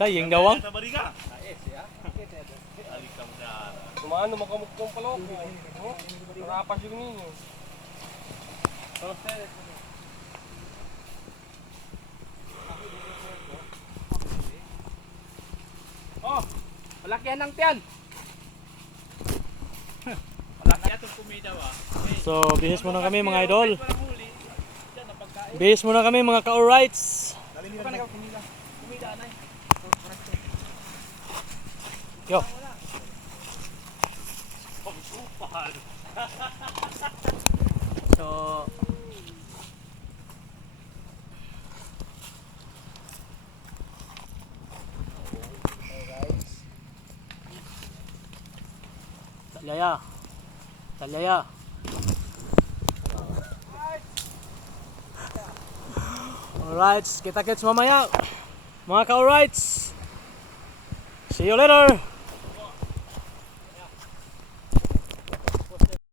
Sayang dawang. Kumano makamukpong paloko. Narapas yung ninyo. Oh, malaki yan ang tiyan. Malaki atong kumida ba? So, bihis muna kami mga idol. Bihis muna kami mga ka-alrights. Kumida na. Yo. So, Talyaya. Talyaya. Alright, kita-kits mamaya. Mga ka-alrights. See you later.